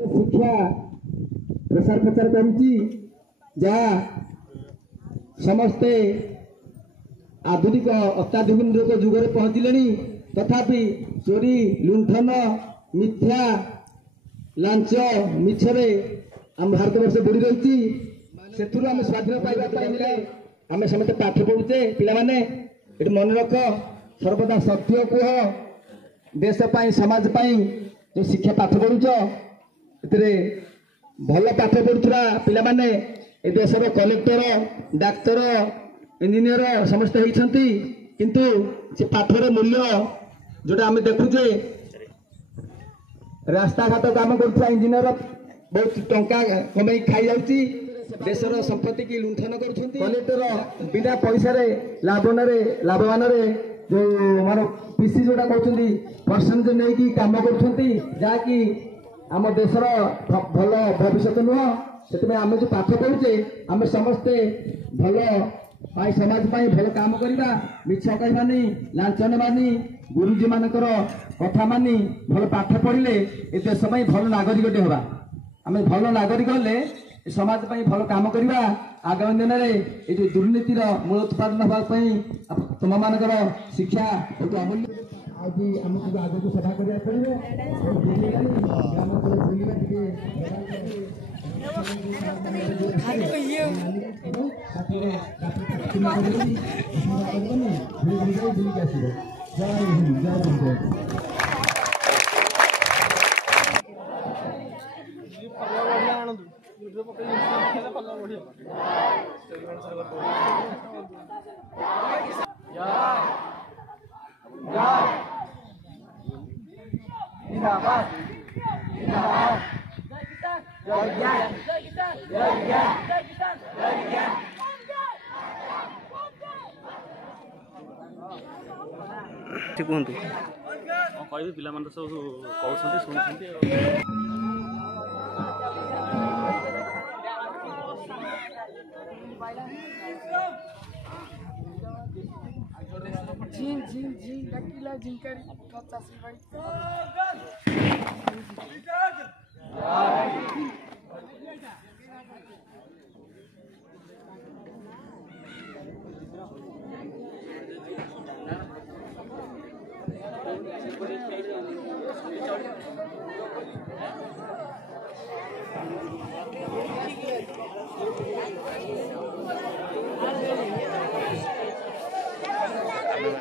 शिक्षा प्रसार प्रचार करुच्ची जहाँ समस्ते आधुनिक अत्याधुनिक जुगरे पहुँचले तथापि चोरी लुंठन मिथ्या लांच मिछरे आम भारत वर्ष बुड़ी रही से आम स्वाधीन पाइबा आम समस्त पाठ पढ़ुचे पिलाने ये मन रख सर्वदा सत्य कह देश समाज जो शिक्षा पाठ पढ़ुच ए भल पाठ पढ़ुरा पिलाने ए देशर कलेक्टर डाक्तर इंजीनियर समस्त होती किंतु से पाठर मूल्य जोटा आम देखुचे रास्ता घाट काम करुवा इंजीनियर बहुत टंका कमाई खाई जाऊँगी देशर संपत्ति की लुंठन कर कलेक्टर बिना पैसा लाभवान जो मार पीसी जोटा कहते परसेंट नहीं कम कर आम देशर भल भविष्य नुह से आम जो पाठ पढ़ुचे आम समस्ते भल समाज भल काम करवा मिछ कहवानी लांच नवानी गुरुजी मानकर कथा मानी भल पाठ पढ़ले ए देश भल नागरिक हवा आम भल नागरिक हेले समाज भल काम करवा आगामी दिन में ये दुर्नीतिर मूलोत्पादन होगापी तुम मानकर शिक्षा बहुत अमूल्य आज आमको आगे सभा करा पड़े जय हिंद जय कहतु कह पिला सब कहते शुणुंट झिन झिन झिन डकिला झिनकारी 85